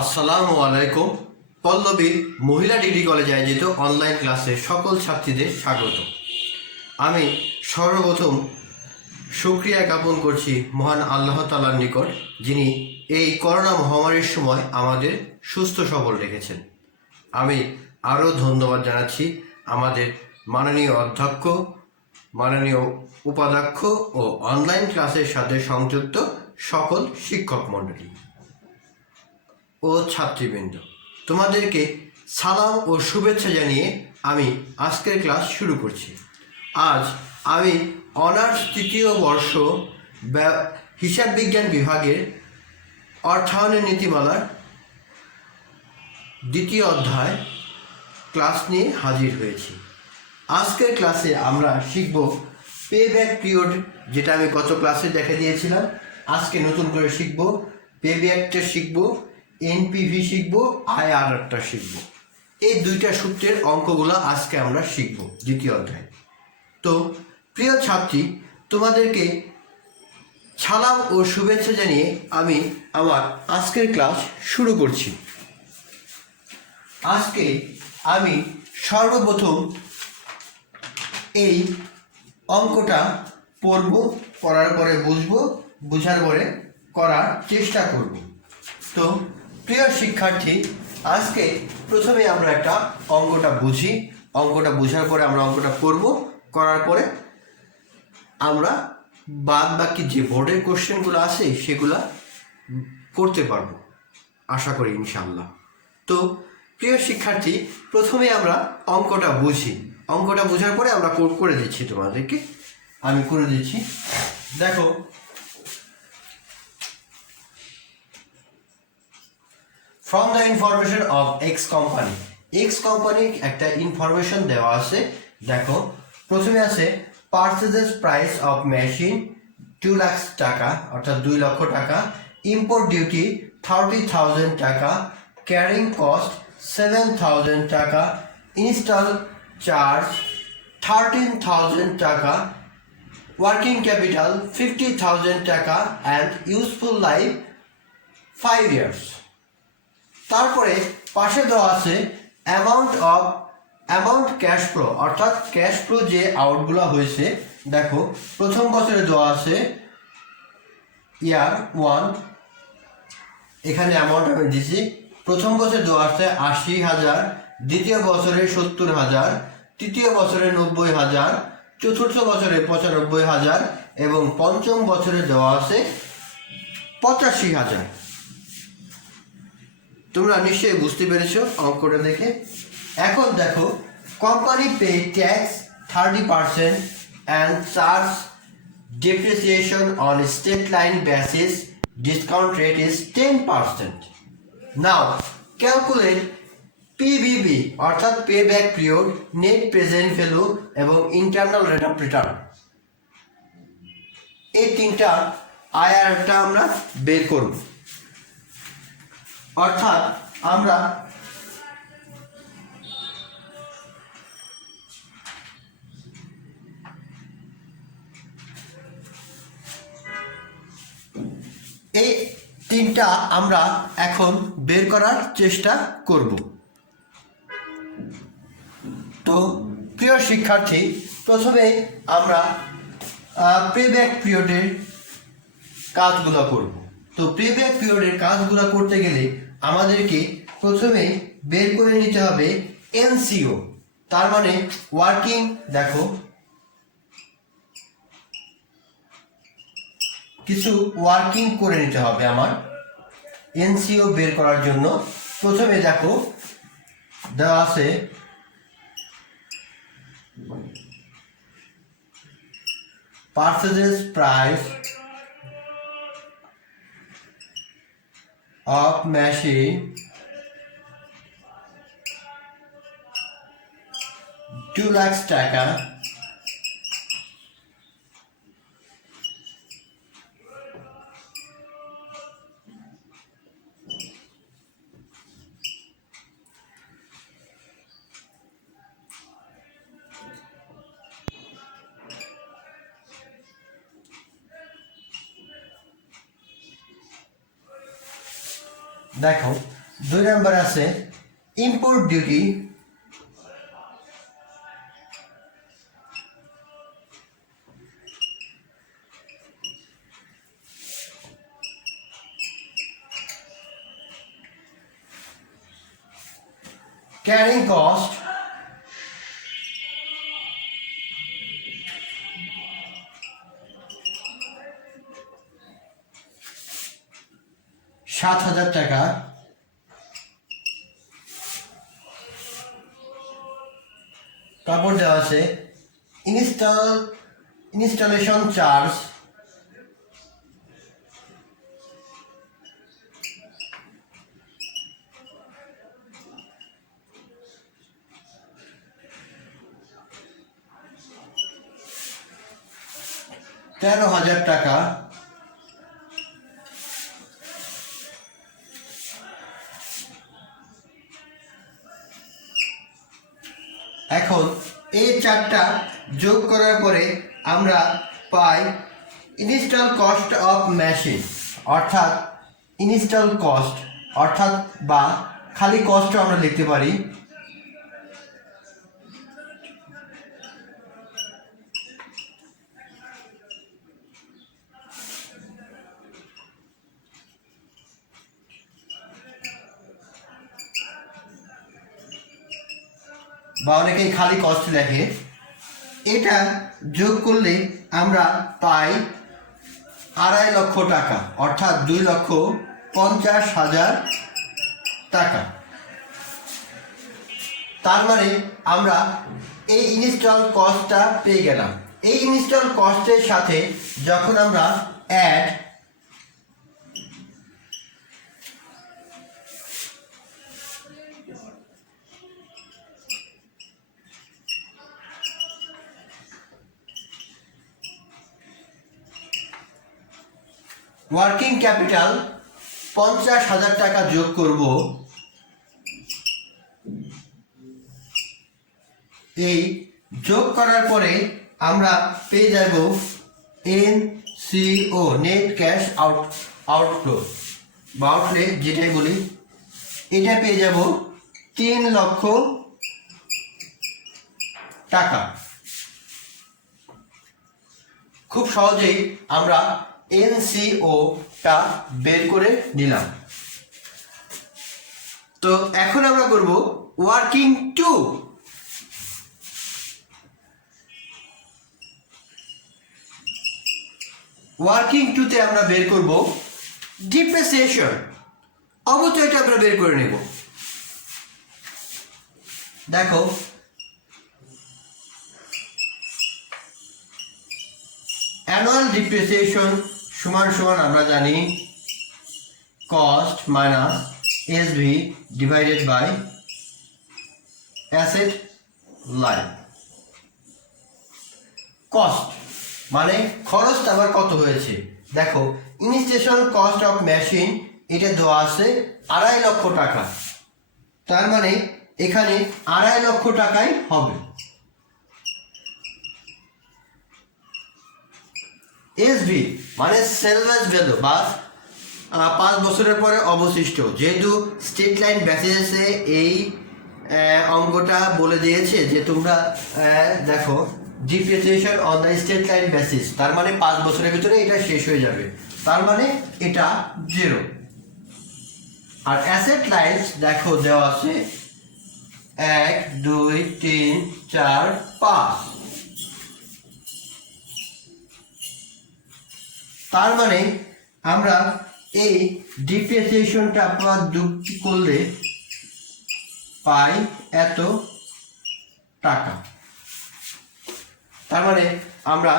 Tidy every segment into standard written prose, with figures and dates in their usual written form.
আসসালামু আলাইকুম। পল্লবী মহিলা ডিগ্রি কলেজে আয়োজিত অনলাইন ক্লাসে সকল ছাত্রীদের স্বাগত। আমি সর্বপ্রথম শুকরিয়া জ্ঞাপন করছি মহান আল্লাহ তাআলার নিকট, যিনি এই করোনা মহামারীর সময় আমাদের সুস্থ সবল রেখেছেন। আমি আরও ধন্যবাদ জানাচ্ছি আমাদের মাননীয় অধ্যক্ষ, মাননীয় উপাধ্যক্ষ ও অনলাইন ক্লাসের সাথে সংযুক্ত সকল শিক্ষক মণ্ডলী ও ছাত্রীবৃন্দ। তোমাদেরকে সালাম ও শুভেচ্ছা জানিয়ে আমি আজকের ক্লাস শুরু করছি। আজ আমি অনার্স তৃতীয় বর্ষ হিসাব বিজ্ঞান বিভাগের অর্থায়নের নীতিমালার দ্বিতীয় অধ্যায় ক্লাস নিয়ে হাজির হয়েছি। আজকের ক্লাসে আমরা শিখব পে ব্যাক পিরিয়ড, যেটা আমি গত ক্লাসে দেখে দিয়েছিলাম। আজকে নতুন করে শিখব পে ব্যাকটা শিখব, এনপিভি শিখব, আইআরআরটা শিখব। এই দুইটা সূত্রের অঙ্কগুলো আজকে আমরা শিখব দ্বিতীয় অধ্যায়। তো প্রিয় ছাত্রী, তোমাদেরকে সালাম ও শুভেচ্ছা জানিয়ে আমি আমার আজকের ক্লাস শুরু করছি। আজকে আমি সর্বপ্রথম এই অঙ্কটা পড়ব, পড়ার পরে বুঝবো, বোঝার পরে করার চেষ্টা করব। তো প্রিয় শিক্ষার্থী, আজকে প্রথমে আমরা একটা অঙ্কটা বুঝি। অঙ্কটা বোঝার পরে আমরা অঙ্কটা করব, করার পরে আমরা বাদ বাকি যে বোর্ডের কোশ্চেনগুলো আছে সেগুলা করতে পারবো, আশা করি ইনশাআল্লাহ। তো প্রিয় শিক্ষার্থী, প্রথমে আমরা অঙ্কটা বুঝি। অঙ্কটা বোঝার পরে আমরা করে দিচ্ছি, তোমাদেরকে আমি করে দিচ্ছি। দেখো, from the information of X company, X company একটা ইনফরমেশন দেওয়া আছে। দেখো, প্রথমে আছে purchase price of machine 2 lakh টাকা, অর্থাৎ 2 লক্ষ টাকা। ইম্পোর্ট ডিউটি 30,000 টাকা। ক্যারিং কস্ট 7,000 টাকা। ইনস্টল চার্জ 13,000 টাকা। ওয়ার্কিং ক্যাপিটাল 50,000 টাকা অ্যান্ড ইউজফুল লাইফ 5 years। তারপরে পাশে দেওয়া আছে অ্যামাউন্ট ক্যাশ ফ্লো, অর্থাৎ ক্যাশ ফ্লো যে আউটগুলো হয়েছে। দেখো, প্রথম বছরে দেওয়া আছে ইয়ার 1, এখানে অ্যামাউন্ট আমি দিছি। প্রথম বছরে দেওয়া আছে 80,000, দ্বিতীয় বছরে 70,000, তৃতীয় বছরে 90,000, চতুর্থ বছরে 95,000 এবং পঞ্চম বছরে দেওয়া আছে 85,000। তোমরা নিশ্চয়ই বুঝতে পেরেছো অঙ্কটা দেখে। এখন দেখো, company pay tax 30% and charge depreciation on straight line basis. Discount rate is 10%. Now calculate PBV, অর্থাৎ pay back period, net present value এবং ইন্টারনাল রেট অফ রিটার্ন। এই তিনটা আইআরআরটা আমরা বের করব। অর্থাৎ আমরা এই তিনটা আমরা এখন বের করার চেষ্টা করব। তো প্রিয় শিক্ষার্থী, প্রথমে আমরা প্রেব্যাক পিরিয়ডের কাজগুলো করব। তো প্রেব্যাক পিরিয়ডের কাজগুলো করতে গেলে আমাদেরকে প্রথমে বের করে নিতে হবে এনসিও, তার মানে ওয়ার্কিং। দেখো, কিছু ওয়ার্কিং করে নিতে হবে আমার এনসিও বের করার জন্য। প্রথমে দেখো দেওয়া আছে purchase price of machine 2 lakh টাকা। দেখো, 2 নাম্বার আছে ইম্পোর্ট ডিউটি, ক্যারিং কস্ট, ৳7,000। তারপর দেওয়া আছে ইনস্টলেশন চার্জ, ৳13,000। এখন এই চারটা যোগ করার পরে আমরা পাই ইনস্টল কস্ট অফ মেশিন, অর্থাৎ ইনস্টল কস্ট, অর্থাৎ বা খালি কস্ট আমরা লিখতে পারি বা অনেকেই খালি কস্ট লেখে। এটা যোগ করলে আমরা পাই ৳2.5 লক্ষ, অর্থাৎ ৳2,50,000। তার মানে আমরা এই ইনস্টল কস্টটা পেয়ে গেলাম। এই ইনস্টল কস্টের সাথে যখন আমরা অ্যাড ওয়ার্কিং ক্যাপিটাল ৳50,000 যোগ করব, এই যোগ করার পরে আমরা পেয়ে যাব NCO, নেট ক্যাশ আউটফ্লো বা আউটলে যেটাই বলি, এটা পেয়ে যাব ৳3,00,000। খুব সহজেই আমরা NCO-টা বের করে নিলাম। তো এখন আমরা করব ওয়ার্কিং 2। ওয়ার্কিং 2-তে আমরা বের করব ডিপ্রিসিয়েশন। অবশ্যই এটা আমরা বের করে নেব। দেখো অ্যানুয়াল ডিপ্রিসিয়েশন সমান সমান আমরা জানি cost minus SV divided by asset life. Cost মানে খরচ আবার কত হয়েছে। দেখো ইনস্টলেশন কস্ট অফ মেশিন এটা দেওয়া আছে ৳2.5 লক্ষ, তার মানে এখানে ৳2.5 লক্ষ হবে। এসভি মানে সেলভেজ ভ্যালু বা 5 বছরের পরে অবশিষ্ট, যেহেতু স্ট্রেট লাইন বেসিসে এই অঙ্কটা বলে দিয়েছে যে তোমরা দেখো depreciation on the straight line basis, তার মানে 5 বছরের ভিতরে এটা শেষ হয়ে যাবে, তার মানে এটা 0। আর অ্যাসেট লাইফ দেখো দেওয়া আছে 1 2 3 4 5, তার মানে আমরা এই ডিপ্রিসিয়েশনটা আপনার যুক্তি করলে পাই এত টাকা। তার মানে আমরা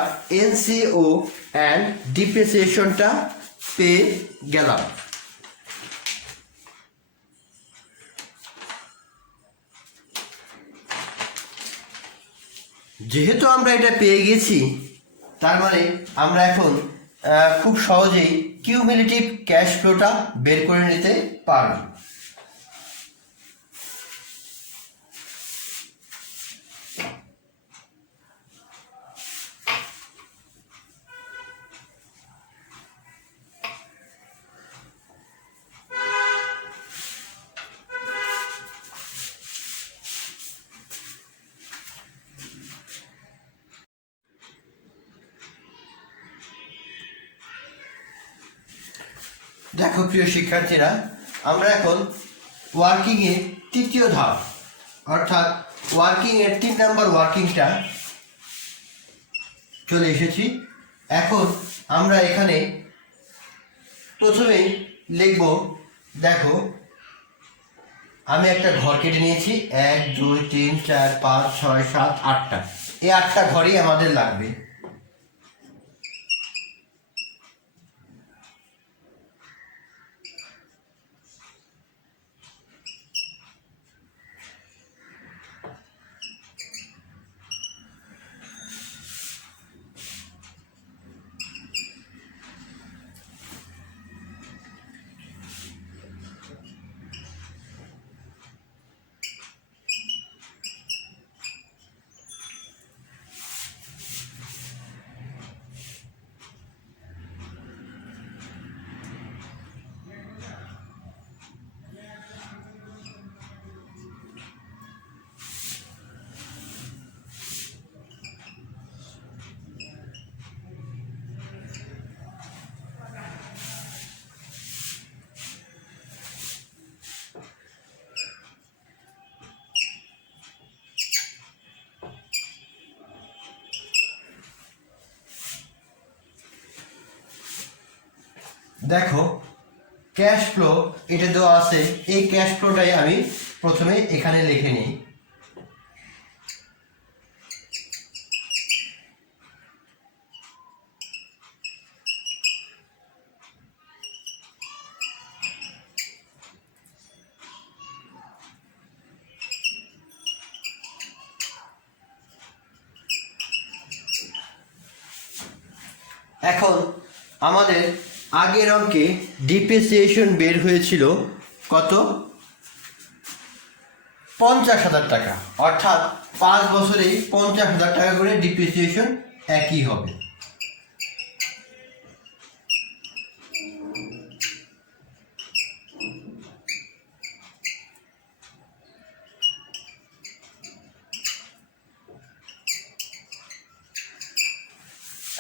NCO অ্যান্ড ডিপ্রিসিয়েশনটা পেয়ে গেলাম। যেহেতু আমরা এটা পেয়ে গেছি, তার মানে আমরা এখন খুব সহজেই কিউমুলেটিভ ক্যাশ ফ্লোটা বের করে নিতে পারব। দেখো প্রিয় শিক্ষার্থীরা, আমরা এখন ওয়ার্কিং এর তৃতীয় ধাপ অর্থাৎ ওয়ার্কিং এর 3 নম্বর ওয়ার্কিংটা চলে এসেছি। এখন আমরা এখানে প্রথমেই লিখব, দেখো আমি একটা ঘর কেটে নিয়েছি, 1 2 3 4 5 6 7 8টা। এই 8টা ঘরই আমাদের লাগবে। দেখো ক্যাশ ফ্লো এটা দেওয়া আছে, এই ক্যাশ ফ্লোটাই আমি প্রথমে এখানে লিখে নিই। এখন আমাদের আগের অঙ্কে ডিপ্রিসিয়েশন বের হয়েছিল কত? 50,000 টাকা, অর্থাৎ 5 বছরেই 50,000 টাকা করে ডিপ্রিসিয়েশন একই হবে।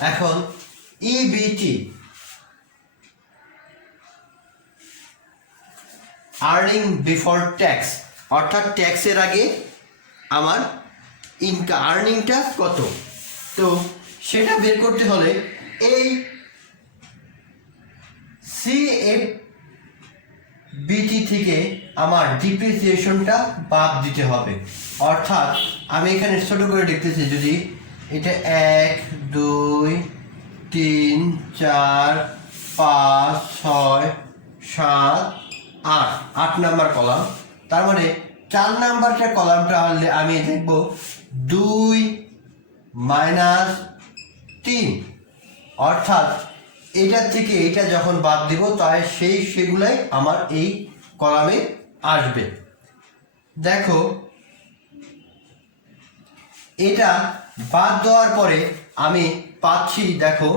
এখন ইবিটি আর্নিং বিফোর ট্যাক্স, অর্থাৎ ট্যাক্সের আগে আমার ইনকাম আর্নিংটা কত, তো সেটা বের করতে হলে এই সিএফবিটি থেকে আমার ডিপ্রিসিয়েশনটা বাদ দিতে হবে। অর্থাৎ আমি এখানে ছোট করে লিখতেছি, যদি এটা 1 2 3 4 5 6 7 8 8 নাম্বার কলাম, তার মানে 4 নাম্বারটা কলামটা হলে আমি দেখব 2 - 3, অর্থাৎ এটার থেকে এটা যখন বাদ দিব তাই সেগুলাই আমার এই কলামে আসবে। দেখো এটা বাদ দেওয়ার পরে আমি পাচ্ছি, দেখো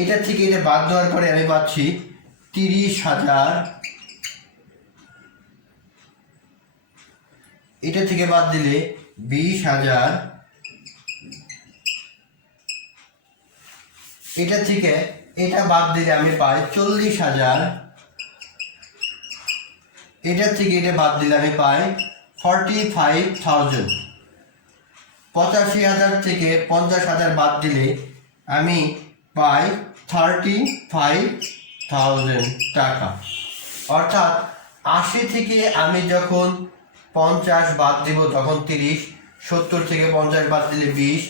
এটা থেকে এটা বাদ দেওয়ার পরে আমি পাচ্ছি 30,000, এটা থেকে বাদ দিলে 20,000, এটা থেকে এটা বাদ দিলে আমি পাই 40,000, এটা থেকে এটা বাদ দিলে আমি পাই 45,000। 85,000 থেকে 50,000 বাদ দিলে আমি পাই 35,000 টাকা। অর্থাৎ 80 থেকে আমি যখন 50 বাদ দিব তখন 30, 70 থেকে 50 বাদ দিলে 20,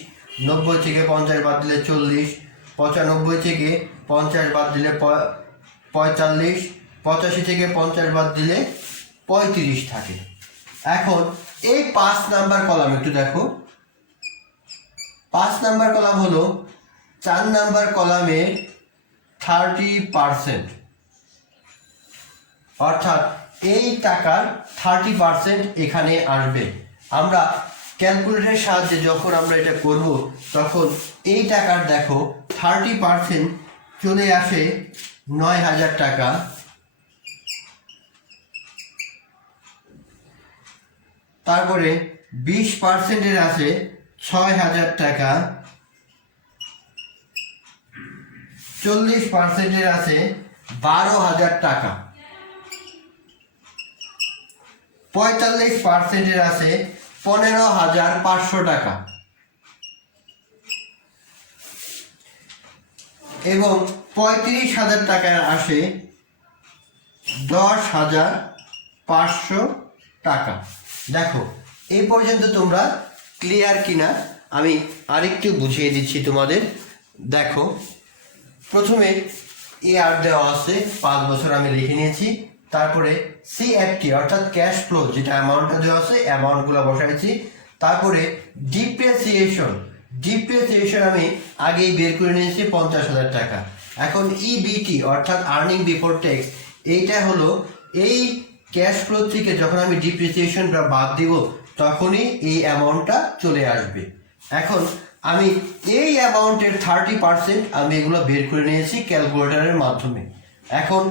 90 থেকে 50 বাদ দিলে 40, 95 থেকে 50 বাদ দিলে 45, 85 থেকে 50 বাদ দিলে 35 থাকে। এখন এই 5 নাম্বার কলাম একটু দেখো, 5 নাম্বার কলাম হলো 4 নাম্বার কলামে 30%, অর্থাৎ এই টাকার 30% এখানে আসবে। আমরা ক্যালকুলেটরের সাহায্যে যখন আমরা এটা করব তখন এই টাকার দেখো 30% চলে আসে 9,000 টাকা। তারপরে 20% আছে 6,000 টাকা, 40% আছে 12,000 টাকা। 45% আছে 15,500 টাকা এবং 35,000 টাকার আসে 10,500 টাকা। দেখো এই পর্যন্ত তোমরা ক্লিয়ার কিনা আমি আরেকটু বুঝিয়ে দিচ্ছি তোমাদের। দেখো প্রথমে ইয়ার দেওয়া আছে 5 বছর আমি লিখে নিয়েছি, তারপরে সিএফটি অর্থাৎ ক্যাশ ফ্লো যেটা অ্যামাউন্টটা দেওয়া আছে অ্যামাউন্টগুলো বসাইছি, তারপরে ডিপ্রিসিয়েশন আমি আগেই বের করে নিয়েছি 50,000 টাকা। এখন ইবিটি অর্থাৎ আর্নিং বিফোর ট্যাক্স, এইটা হলো এই ক্যাশ ফ্লো থেকে যখন আমি ডিপ্রিসিয়েশনটা বাদ দিব তখনই এই অ্যামাউন্টটা চলে আসবে। এখন আমি এই অ্যামাউন্টের 30% আমি এগুলো বের করে নিয়েছি ক্যালকুলেটরের মাধ্যমে। এখন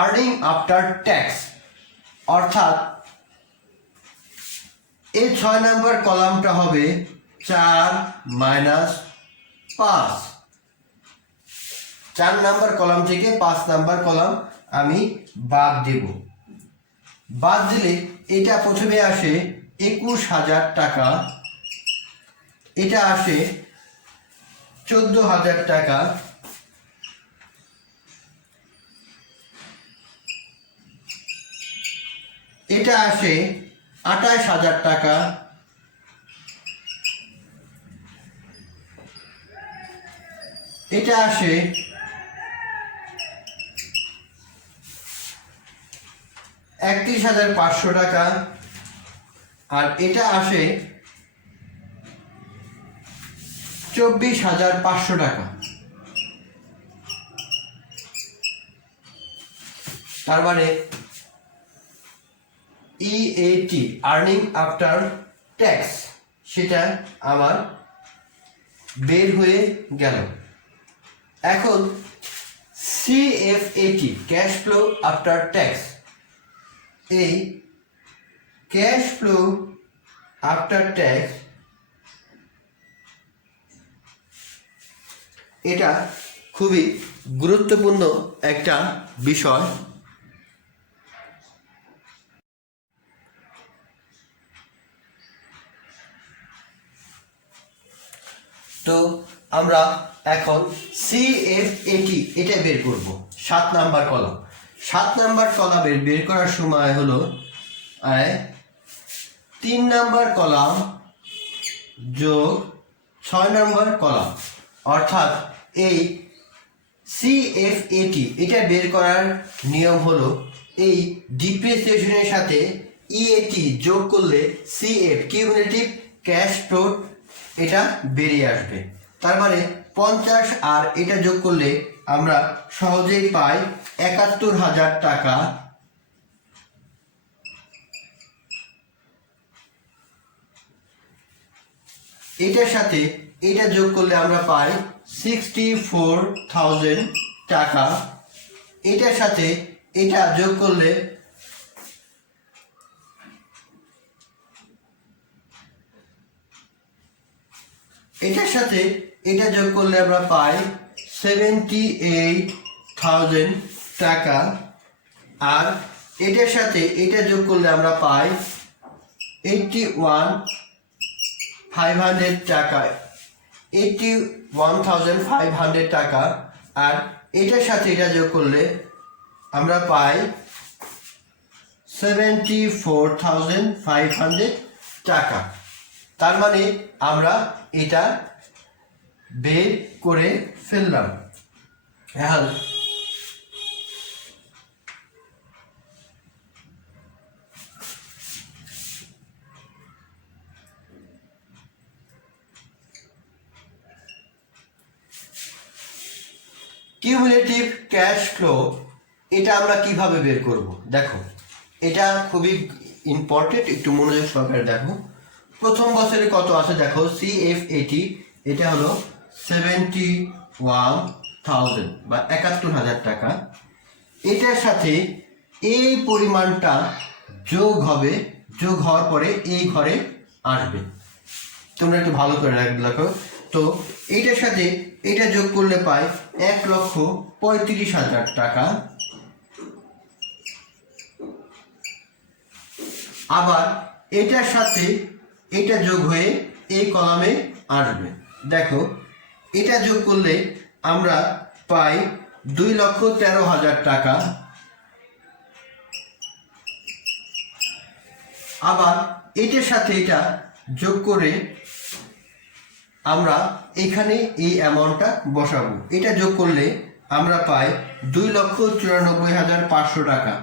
আর্নিং আফটার ট্যাক্স অর্থাৎ এই 6 নম্বর কলামটা হবে 4 - 5। 4 নম্বর কলাম থেকে 5 নম্বর কলাম আমি বাদ দেব। বাদ দিলে এটা প্রথমে আসে 21,000 টাকা, এটা আসে 14,000 টাকা, এটা আসে 28,000 টাকা, এটা আসে 31,500 টাকা, আর এটা আসে 24,500 টাকা। তার মানে ইএটি আর্নিং আফটার ট্যাক্স সেটা আমার বের হয়ে গেল। এখন CFAT cash flow after tax, এই ক্যাশ ফ্লো আফটার ট্যাক্স এটা খুবই গুরুত্বপূর্ণ একটা বিষয়। তো আমরা এখন সিএফএটি এটা বের করব 7 নাম্বার কলাম। 7 নাম্বার কলামের বের করার সময় হলো 3 নাম্বার কলাম যোগ 6 নাম্বার কলাম, অর্থাৎ এই সিএফএটি এটা বের করার নিয়ম হলো এই ডিপ্রিসিয়েশনের সাথে ইএটি যোগ করলে সিএফ কিউমুলেটিভ ক্যাশ ফ্লো এটা বেরিয়ে আসবে। তার মানে 50 আর এটা যোগ করলে আমরা সহজেই পাই 71,000 টাকা। এটার সাথে এটা যোগ করলে আমরা পাই 64,000 টাকা। এটার সাথে এটা যোগ করলে এটার সাথে এটা যোগ করলে আমরা পাই 78,000 টাকা। আর এটার সাথে এটা যোগ করলে আমরা পাই 81,500 টাকা, 81,500 টাকা। আর এটার সাথে এটা যোগ করলে আমরা পাই 74,500 টাকা। তার মানে আমরা এটা বের করে ফেললাম। এখন কিউমুলেটিভ ক্যাশ ফ্লো এটা আমরা কিভাবে বের করব? দেখো এটা খুবই ইম্পর্টেন্ট, একটু মনোযোগ সহকারে দেখো। প্রথম বছরে কত আছে দেখো, সিএফএটি এটা হলো 71,000 বা 71,000 টাকা। এটার সাথে এই পরিমাণটা যোগ হবে, যোগ হওয়ার পরে এই ঘরে আসবে। তোমরা একটু ভালো করে দেখো। তো এইটার সাথে এটা যোগ করলে পাই 1,35,000 টাকা। আবার এটার সাথে এটা যোগ হয়ে এই কলামে আসবে। দেখো, এটা যোগ করলে আমরা পাই 2,13,000 টাকা। আবার এটার সাথে এটা যোগ করে আমরা এখানে এই অ্যামাউন্টটা বসাবো। এটা যোগ করলে আমরা পাই 2,94,500 টাকা।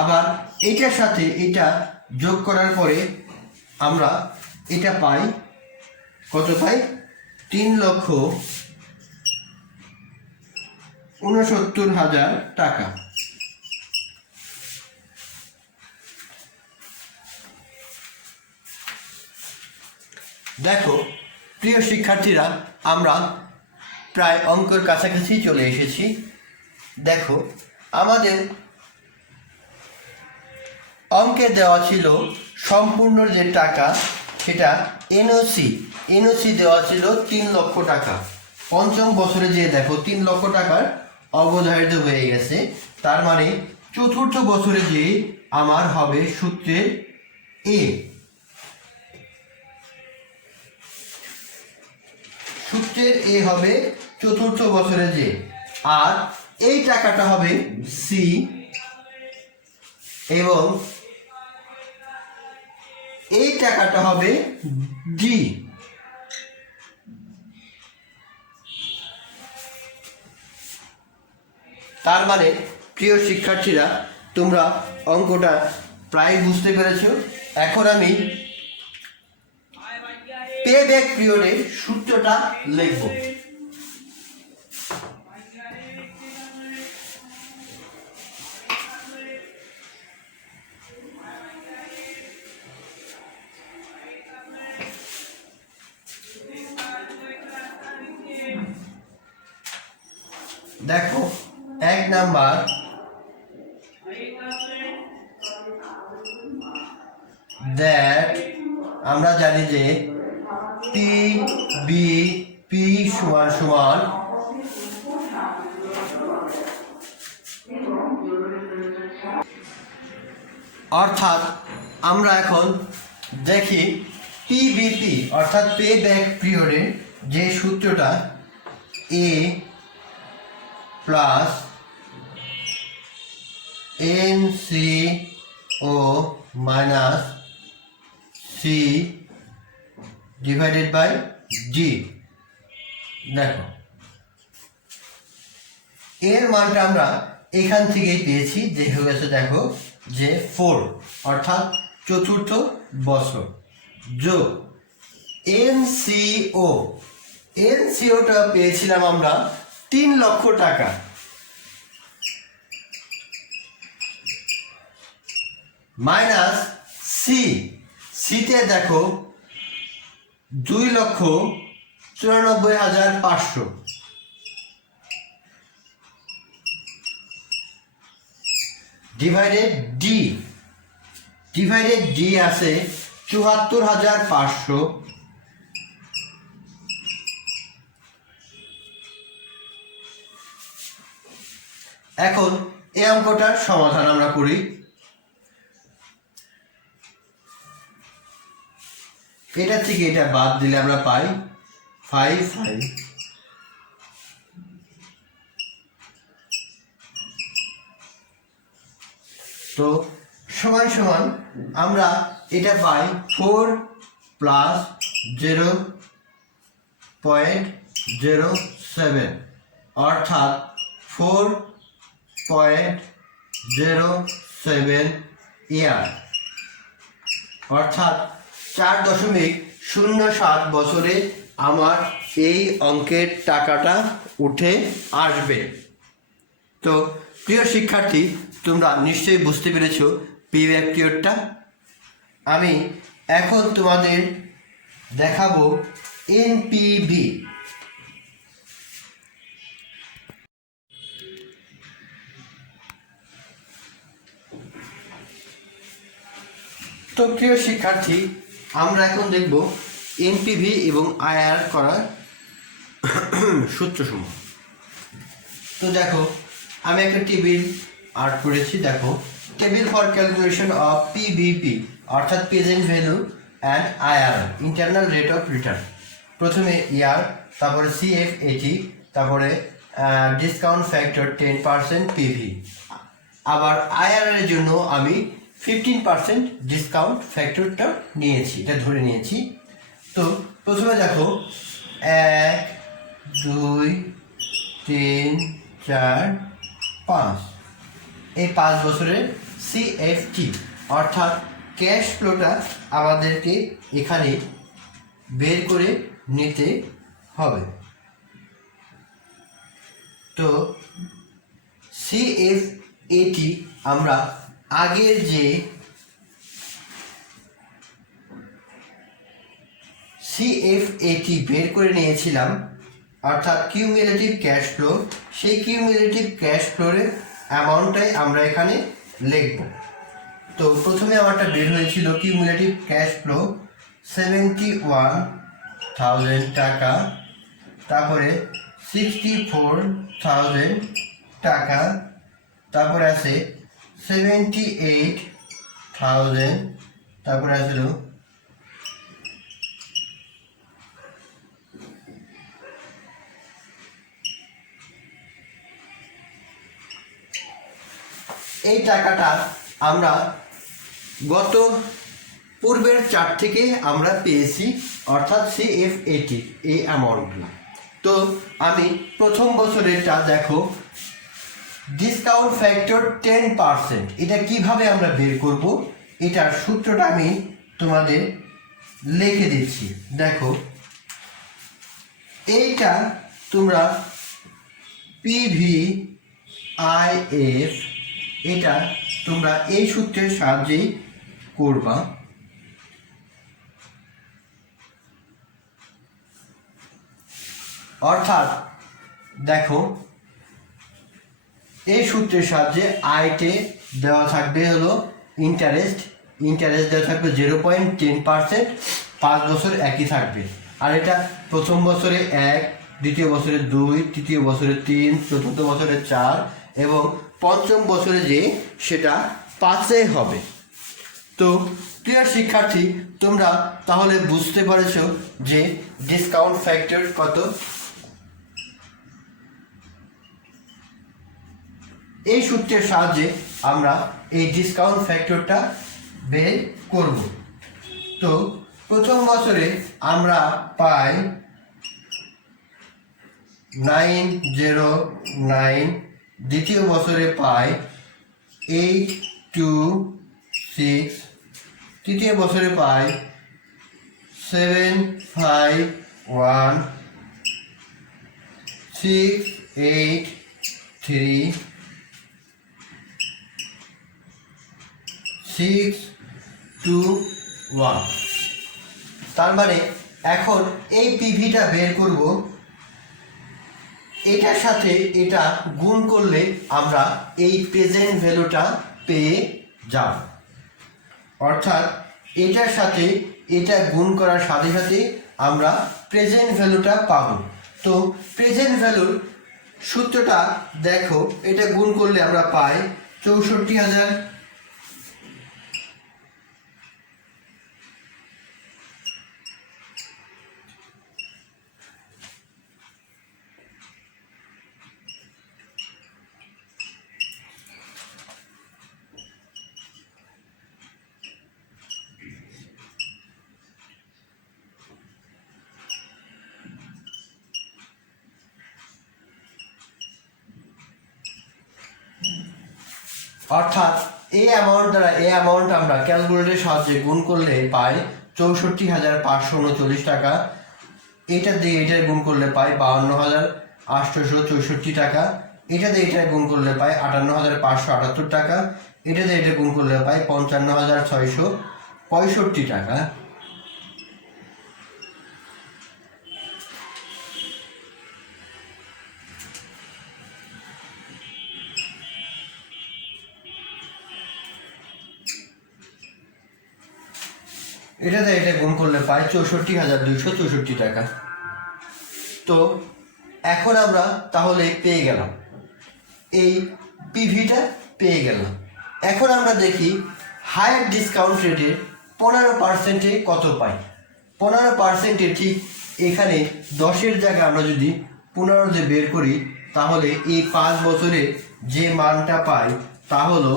আবার এটার সাথে এটা যোগ করার পরে আমরা এটা পাই, কত পাই? 3,69,000 টাকা। দেখো প্রিয় শিক্ষার্থীরা, আমরা প্রায় অঙ্কের কাছাকাছি চলে এসেছি। দেখো, আমাদের অঙ্কে দেওয়া ছিল সম্পূর্ণ যে টাকা সেটা এনওসি দেওয়া ছিল 3 লক্ষ টাকা। পঞ্চম বছরে যে দেখো 3 লক্ষ টাকার অবধারিত হয়ে গেছে। তার মানে চতুর্থ বছরে যে আমার হবে সূত্রের এ, সূত্রের এ হবে চতুর্থ বছরে যে, আর এই টাকাটা হবে সি এবং এই টাকাটা হবে ডি। তার মানে প্রিয় শিক্ষার্থীরা, তোমরা অঙ্কটা প্রায় বুঝতে পেরেছ। এখন আমি পে ব্যাক পিরিয়ডের সূত্রটা লিখব। দেখো, 1 নাম্বার দ্যাট আমরা জানি যে পি সমান সমান অর্থাৎ আমরা এখন দেখি পিবিপি অর্থাৎ পে ব্যাক পিরিয়ডের যে সূত্রটা A plus NCO minus C divided by G. দেখো, এর মানটা আমরা এখান থেকেই পেয়েছি, যে হয়ে গেছে দেখো যে 4 অর্থাৎ চতুর্থ বছর, যোগ এনসিওটা পেয়েছিলাম আমরা 3 লক্ষ টাকা, মাইনাস সিতে দেখো 2,94,500 ডিভাইডেড ডি আছে 74,500। এখন এই অঙ্কটার সমাধান আমরা করি। এটা থেকে এটা বাদ দিলে আমরা পাই 5 তো সমান সমান আমরা এটা পাই 4 প্লাস 0.07 অর্থাৎ 4.07 ইয়ার, অর্থাৎ 4.07 বছরে আমার এই অঙ্কের টাকাটা উঠে আসবে। তো প্রিয় শিক্ষার্থী, তোমরা নিশ্চয়ই বুঝতে পেরেছো পে ব্যাক পিরিয়ডটা। আমি এখন তোমাদের দেখাবো এনপিভি। তো প্রিয় শিক্ষার্থী, আমরা এখন দেখব এনপিভি এবং আইআর করার সূত্রসমূহ। তো দেখো, আমি একটা টেবিল আর্ট করেছি। দেখো, table for calculation of PVP অর্থাৎ present value and IR internal rate of return. প্রথমে ইয়ার, তারপরে সিএফএটি, তারপরে ডিসকাউন্ট ফ্যাক্টর 10% পিভি। আবার আইআর এর জন্য আমি 15% ডিসকাউন্ট ফ্যাক্টরটা নিয়েছি, এটা ধরে নিয়েছি। তো প্রথমে দেখো 1 2 3 4 5, এই 5 বছরের সিএফটি অর্থাৎ ক্যাশ ফ্লোটা আমাদেরকে এখানে বের করে নিতে হবে। তো সিএফএটি আমরা আগের যে সিএফএটি বের করে নিয়েছিলাম অর্থাৎ কিউমুলেটিভ ক্যাশ ফ্লো, সেই কিউমুলেটিভ ক্যাশ ফ্লোর অ্যামাউন্টটাই আমরা এখানে লিখব। তো প্রথমে আমারটা বের হয়েছিল কিউমুলেটিভ ক্যাশ ফ্লো 71,000 টাকা, তারপরে 64,000 টাকা, তারপরে আছে 78,000, তারপরে আসলো এই টাকাটা আমরা গত পূর্বের চার্ট থেকে আমরা পেয়েছি অর্থাৎ সিএফএটি এই অ্যামাউন্টগুলো। তো আমি প্রথম বছরেরটা দেখো ডিসকাউন্ট ফ্যাক্টর 10%, এটা কিভাবে আমরা বের করব এটার সূত্রটা আমি তোমাদের লিখে দিচ্ছি। দেখো, এইটা তোমরা পিভি আইএফ এটা তোমরা এই সূত্রের সাহায্যেই করবা। অর্থাৎ দেখো, এই সূত্রের সাহায্যে আইটে দেওয়া থাকবে হলো ইন্টারেস্ট দেওয়া থাকবে 0.10%, 5 বছর একই থাকবে। আর এটা প্রথম বছরে 1, দ্বিতীয় বছরে 2, তৃতীয় বছরে 3, চতুর্থ বছরে 4 এবং পঞ্চম বছরে যে সেটা 5 হবে। তো প্রিয় শিক্ষার্থী, তোমরা তাহলে বুঝতে পারছো যে ডিসকাউন্ট ফ্যাক্টর কত। এই সূত্রের সাহায্যে আমরা এই ডিসকাউন্ট ফ্যাক্টরটা বের করব। তো প্রথম বছরে আমরা পাই 909, দ্বিতীয় বছরে পাই 826, তৃতীয় বছরে পাই 751, 683, 621। তার মানে এখন এই পিভিটা বের করব, এটার সাথে এটা গুণ করলে আমরা এই প্রেজেন্ট ভ্যালুটা পেয়ে যাব। অর্থাৎ এটার সাথে এটা গুণ করার সাথে সাথে আমরা প্রেজেন্ট ভ্যালুটা পাব। তো প্রেজেন্ট ভ্যালুর সূত্রটা দেখো, এটা গুণ করলে আমরা পাই 64,000। অর্থাৎ এই অ্যামাউন্ট দ্বারা এই অ্যামাউন্ট আমরা ক্যালকুলেটরের সাহায্যে গুণ করলে পাই 64,539 টাকা। এটা দিয়ে এটা গুণ করলে পাই 52,864 টাকা। এটা দিয়ে এটা গুণ করলে পাই 58,578 টাকা। এটা দিয়ে এটা গুণ করলে পাই 55,665 টাকা। এটাতে এটা গুণ করলে পাই 64,264 টাকা। তো এখন আমরা তাহলে পেয়ে গেলাম এই পিভিটা পেয়ে গেলাম। এখন আমরা দেখি হায়ার ডিসকাউন্ট রেটের 15% কত পাই। 15% ঠিক এখানে 10-এর জায়গায় আমরা যদি 15 দিয়ে বের করি তাহলে এই 5 বছরে যে মানটা পাই তা হলো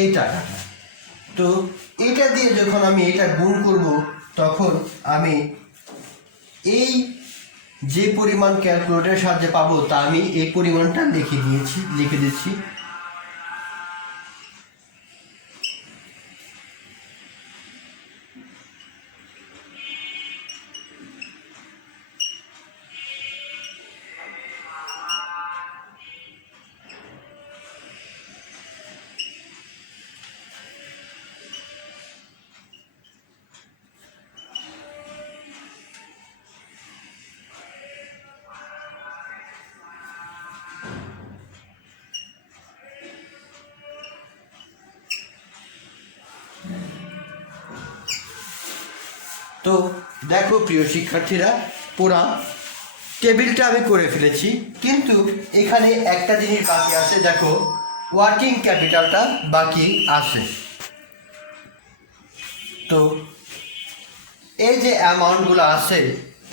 এই টাকাটা। তো এটা দিয়ে যখন আমি এটা গুণ করব তখন আমি এই যে পরিমাণ ক্যালকুলেটরের সাহায্যে পাবো তা আমি এই পরিমাণটা লিখে দিচ্ছি। তো দেখো প্রিয় শিক্ষার্থীরা, পুরা টেবিলটা আমি করে ফেলেছি, কিন্তু এখানে একটা জিনিস বাকি আছে। দেখো, ওয়ার্কিং ক্যাপিটালটা বাকি আছে। তো এই যে অ্যামাউন্টগুলো আছে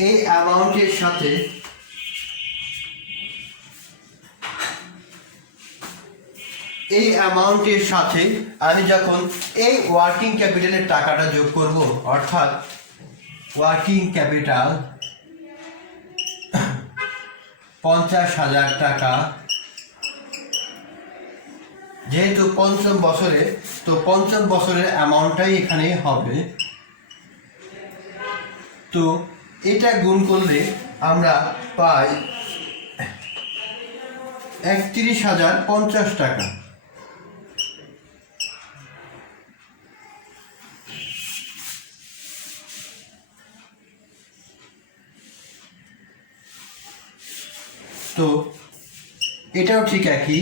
এই অ্যামাউন্টের সাথে আমি যখন এই ওয়ার্কিং ক্যাপিটালের টাকাটা যোগ করব, অর্থাৎ ওয়ার্কিং ক্যাপিটাল 50,000 টাকা, যেহেতু পঞ্চম বছরে, তো পঞ্চম বছরের অ্যামাউন্টটাই এখানে হবে। তো এটা গুণ করলে আমরা পাই 31,050 টাকা। তো এটাও ঠিক একই,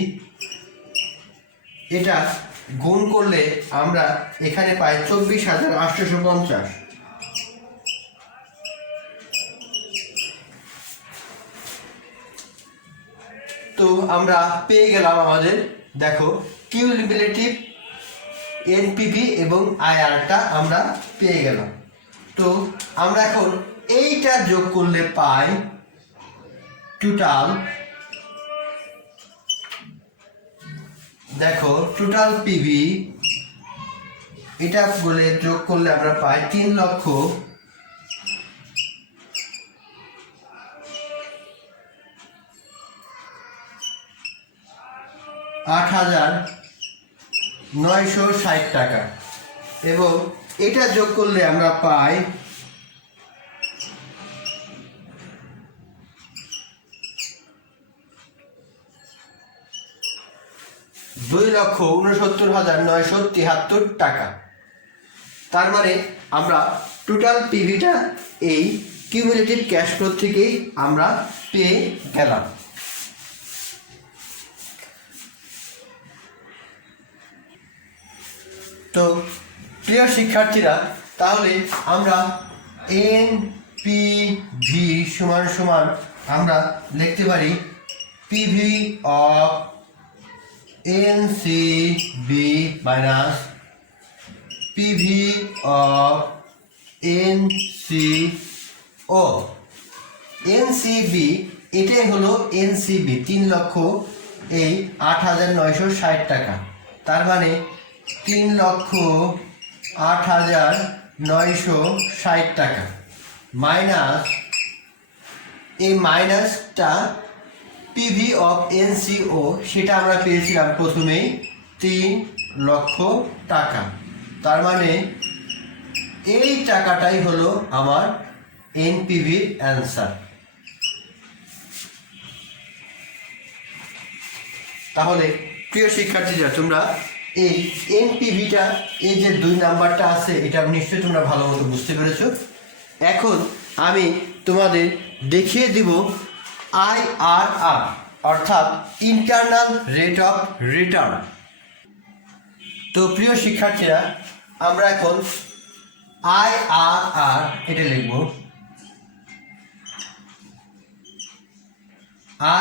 এটা গুণ করলে আমরা এখানে পাই 24,850। তো আমরা পেয়ে গেলাম আমাদের, দেখো, কিউমুলেটিভ এনপিভি এবং আইআরটা আমরা পেয়ে গেলাম। তো আমরা এখন এইটা যোগ করলে পাই টোটাল, দেখো টোটাল পিভি, এটা বলে যোগ করলে আমরা পাই 3,08,960 টাকা, এবং এটা যোগ করলে আমরা পাই 2,69,973 টাকা। তার মানে আমরা টোটাল পিভিটা এই কিউমুলেটিভ ক্যাশ ফ্লো থেকেই আমরা পেয়ে গেলাম। তো প্রিয় শিক্ষার্থীরা, তাহলে আমরা এনপিভি সমান সমান আমরা লিখতে পারি PV of NCB minus PV of NCO. NCB এটাই হলো এনসিবি, 3,08,960 টাকা। তার মানে 3,08,960 টাকা মাইনাস, এই মাইনাসটা পিভি অফ এনসিও, সেটা আমরা পেয়েছিলাম প্রথমেই 3 লক্ষ টাকা। তার মানে এই টাকাটাই হলো আমার এনপিভির অ্যান্সার। তাহলে প্রিয় শিক্ষার্থীরা, তোমরা এই এনপিভিটা, এই যে 2 নাম্বারটা আছে, এটা নিশ্চয়ই তোমরা ভালো মতো বুঝতে পেরেছো। এখন আমি তোমাদের দেখিয়ে দিব IRR, অর্থাৎ ইন্টারনাল রেট অফ রিটার্ন। তো প্রিয় শিক্ষার্থীরা, আমরা এখন IRR এটা লিখব।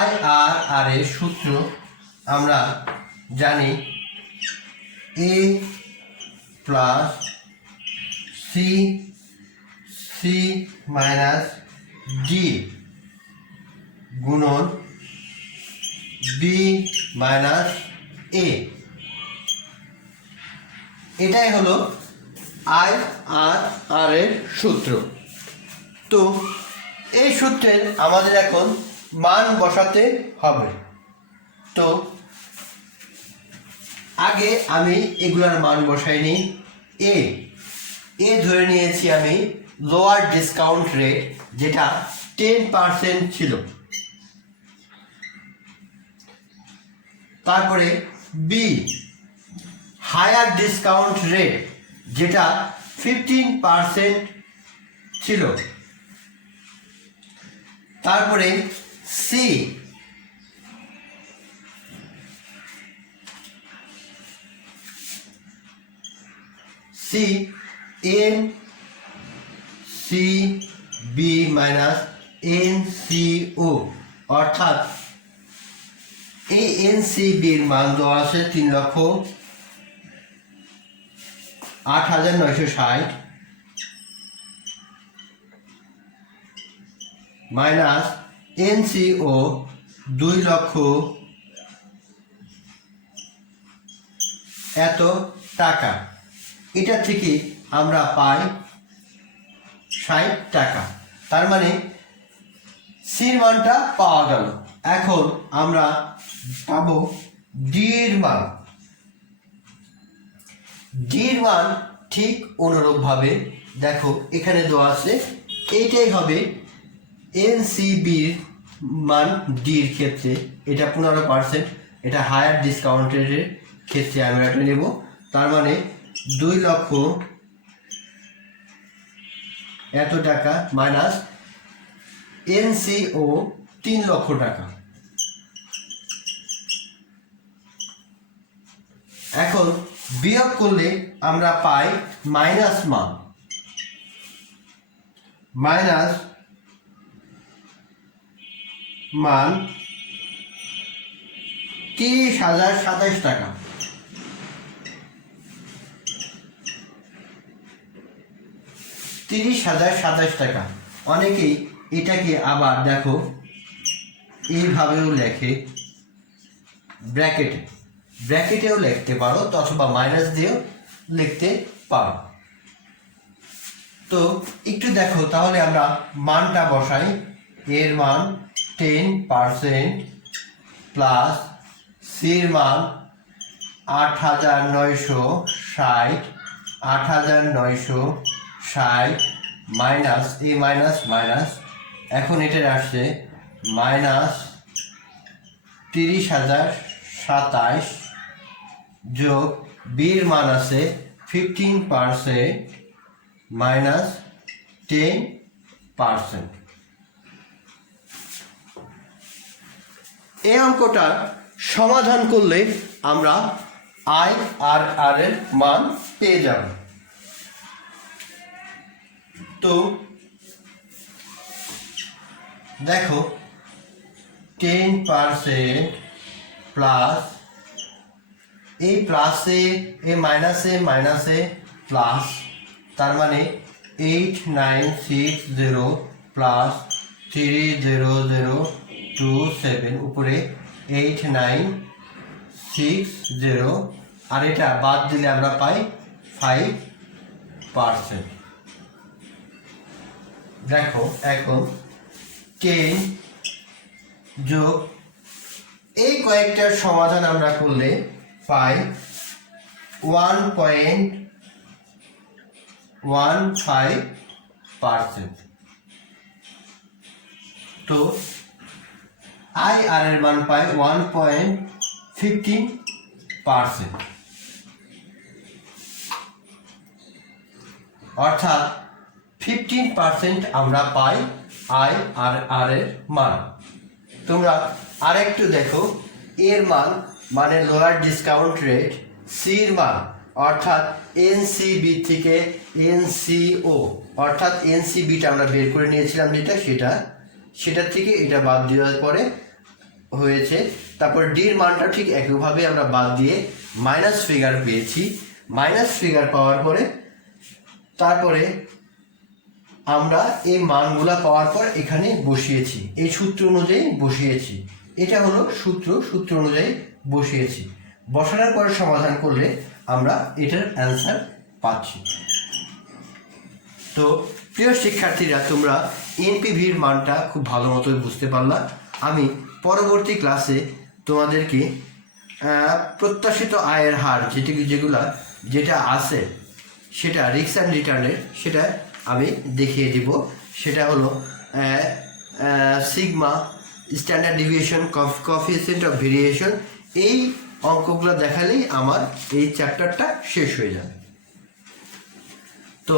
IRR এর সূত্র আমরা জানি A plus C minus D গুণন B মাইনাস A, এটাই হলো IRR এর সূত্র। তো এই সূত্রের আমাদের এখন মান বসাতে হবে। তো আগে আমি এগুলার মান বসাই নিই। এ ধরে নিয়েছি আমি লোয়ার ডিসকাউন্ট রেট, যেটা 10% ছিল। তারপরে বি হায়ার ডিসকাউন্ট রেট, যেটা 15% ছিল। তারপরে সি NCB মাইনাস NCO, অর্থাৎ এই এনসিবির মান দেওয়া আছে 3,08,960 মাইনাস NCO 2,00,000 এত টাকা। এটা থেকে আমরা পাই 60 টাকা। তার মানে সির মানটা পাওয়া গেল। এখন আমরা পাবো ডির মান। ডির মান ঠিক অনুরূপভাবে দেখো এখানে দেওয়া আছে, এইটাই হবে এনসিবির মান ডির ক্ষেত্রে। এটা 15%, এটা হায়ার ডিসকাউন্টের ক্ষেত্রে আমরা এটা নেব। তার মানে 2,00,000 এত টাকা মাইনাস NCO 3,00,000 টাকা। এখন বিয়োগ করলে আমরা পাই মাইনাস মান, মাইনাস মান 30,027 টাকা। 30,027 টাকা। অনেকেই এটাকে আবার দেখো এইভাবেও লেখে, ব্র্যাকেটেও লিখতে পারো, অথবা মাইনাস দিয়েও লিখতে পারো। তো একটু দেখো, তাহলে আমরা মানটা বসাই। এর মান 10% প্লাস সির মান 8,960 মাইনাস এই মাইনাস মাইনাস, এখন এটা আসছে মাইনাস 30,027 যোগ বির মান আছে 15% মাইনাস 10%। এই অঙ্কটা সমাধান করলে আমরা IRR এর মান পেয়ে যাব। তো দেখো 10% প্লাস এই প্লাসে এ মাইনাসে প্লাস, তার মানে 8960 প্লাস 30027 উপরে 8960, আর এটা বাদ দিলে আমরা পাই 5%। দেখো এখন 10 যোগ এই কয়েকটার সমাধান আমরা করলে পাই 1.15%। তো IR এর মান পাই 1.15%। অর্থাৎ 15% আমরা পাই আই আর আর এর মান। তোমরা আরেকটু দেখো, এর মান মানে লোয়ার ডিসকাউন্ট রেট, সির মান অর্থাৎ এনসিবি থেকে এনসিও অর্থাৎ এনসিবিটা আমরা বের করে নিয়েছিলাম যেটা সেটার থেকে এটা বাদ দেওয়ার পরে হয়েছে। তারপর ডির মানটা ঠিক একইভাবে আমরা বাদ দিয়ে মাইনাস ফিগার পেয়েছি। মাইনাস ফিগার পাওয়ার পরে তারপরে আমরা এই মানগুলা পাওয়ার পর এখানে বসিয়েছি, এই সূত্র অনুযায়ী বসিয়েছি। এটা হলো সূত্র অনুযায়ী বসিয়েছি। বসানোর পরে সমাধান করলে আমরা এটার অ্যান্সার পাচ্ছি। তো প্রিয় শিক্ষার্থীরা, তোমরা এনপিভির মানটা খুব ভালো মতোই বুঝতে পারলা। আমি পরবর্তী ক্লাসে তোমাদেরকে প্রত্যাশিত আয়ের হার যেটা আছে সেটা রিস্ক অ্যান্ড রিটার্নের সেটা আমি দেখিয়ে দিব। সেটা হলো sigma, standard deviation, coefficient of variation. এই অঙ্কগুলো দেখালেই আমার এই চ্যাপ্টারটা শেষ হয়ে যাবে। তো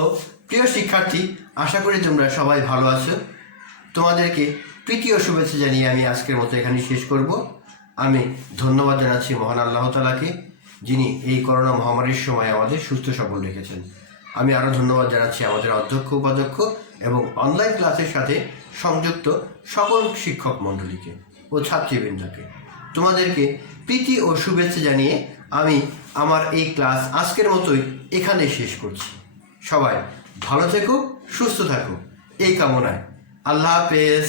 প্রিয় শিক্ষার্থী, আশা করি তোমরা সবাই ভালো আছো। তোমাদেরকে প্রীতি ও শুভেচ্ছা জানিয়ে আমি আজকের মতো এখানে শেষ করব। আমি ধন্যবাদ জানাচ্ছি মহান আল্লাহ তাআলাকে, যিনি এই করোনা মহামারীর সময় আমাদের সুস্থ সবল রেখেছেন। আমি আরও ধন্যবাদ জানাচ্ছি আমাদের অধ্যক্ষ, উপাধ্যক্ষ এবং অনলাইন ক্লাসের সাথে সংযুক্ত সকল শিক্ষক মণ্ডলীকে ও ছাত্রীবৃন্দকে। তোমাদেরকে প্রীতি ও শুভেচ্ছা জানিয়ে আমি আমার এই ক্লাস আজকের মতোই এখানে শেষ করছি। সবাই ভালো থেকো, সুস্থ থাকো, এই কামনায়। আল্লাহ হাফেজ।